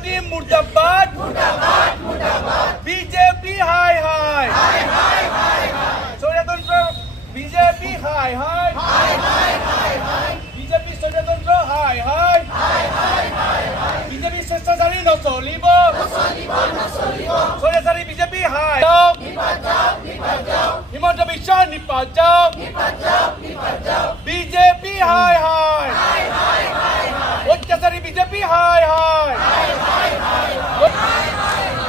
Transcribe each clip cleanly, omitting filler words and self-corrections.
মোদী মুর্দাবাদ বিজেপি হাই হাই স্বৈরতন্ত্র বিজেপি হাই হাই বিজেপি স্বৈরতন্ত্র হাই হাই বিজেপি স্বেচ্ছাচারী নচলিব স্বৈরাচারী বিজেপি হাই হিমন্ত বিশ্ব নিপাত যাওক বিজেপি হাই হাই অত্যাচারী বিজেপি হাই হাই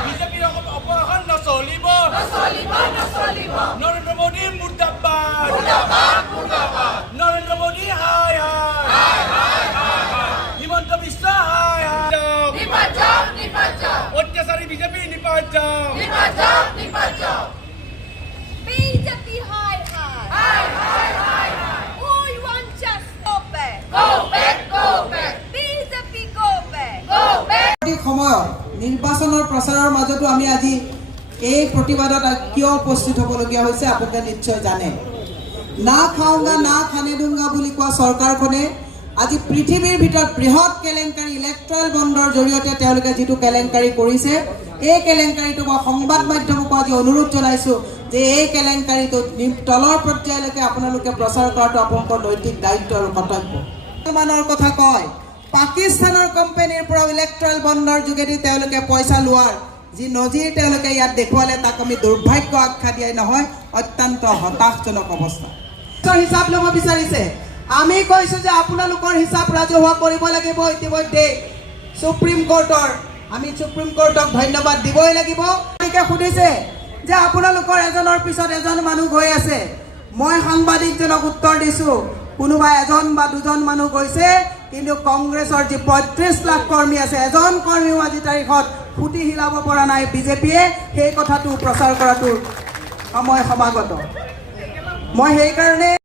বিজেপির অপহরণ নচলিব নরেন্দ্র মোদী মুর্দাবাদ নরেন্দ্র মোদী হাই হাই হিমন্ত বিশ্ব হাই হাই অত্যাচারী বিজেপি নিপাত যাওক BJP high high. We want just go back. BJP go back. সময়ত নিৰ্বাচনৰ প্ৰচাৰৰ মাজতো আমি আজি এই প্ৰতিবাদত কিয় উপস্থিত হ'বলগীয়া হৈছে আপোনালোকে নিশ্চয় জানে না খাওঁগা না খানে দুংগা বুলি কোৱা চৰকাৰখনে আজি পৃথিৱীৰ ভিতৰত বৃহৎ কেলেংকাৰী ইলেক্ট্ৰল বণ্ডৰ জৰিয়তে তেওঁলোকে যিটো কেলেংকাৰী কৰিছে এই কেলেংকাৰীটো মই সংবাদ মাধ্যমক আজি অনুৰোধ জনাইছোঁ যে এই কেলেংকাৰীটো তলৰ পৰ্যায়লৈকে আপোনালোকে প্ৰচাৰ কৰাটো আপোনালোকৰ নৈতিক দায়িত্ব আৰু কৰ্তব্য মানৰ কথা কয় পাকিস্তানৰ কোম্পানীৰ পৰা ইলেক্ট্ৰল বণ্ডৰ যোগেদি তেওঁলোকে পইচা লোৱাৰ যি নজিৰ তেওঁলোকে ইয়াত দেখুৱালে তাক আমি দুৰ্ভাগ্য আখ্যা দিয়াই নহয় অত্যন্ত হতাশজনক অৱস্থা হিচাপ ল'ব বিচাৰিছে আমি কৈছোঁ যে আপোনালোকৰ হিচাপ ৰাজহুৱা কৰিব লাগিব ইতিমধ্যে সুপ্ৰিম কোৰ্টৰ আমি সুপ্ৰিম কোৰ্টক ধন্যবাদ দিবই লাগিব তেওঁলোকে সুধিছে যে আপোনালোকৰ এজনৰ পিছত এজন মানুহ গৈ আছে মই সাংবাদিকজনক উত্তৰ দিছোঁ কোনোবা এজন বা দুজন মানুহ গৈছে কিন্তু কংগ্ৰেছৰ যি ৩৫ লাখ কৰ্মী আছে এজন কৰ্মীও আজি তাৰিখত ফুটি হিলাব পৰা নাই বিজেপিয়ে সেই কথাটো প্ৰচাৰ কৰাটো সময় সমাগত মই সেইকাৰণে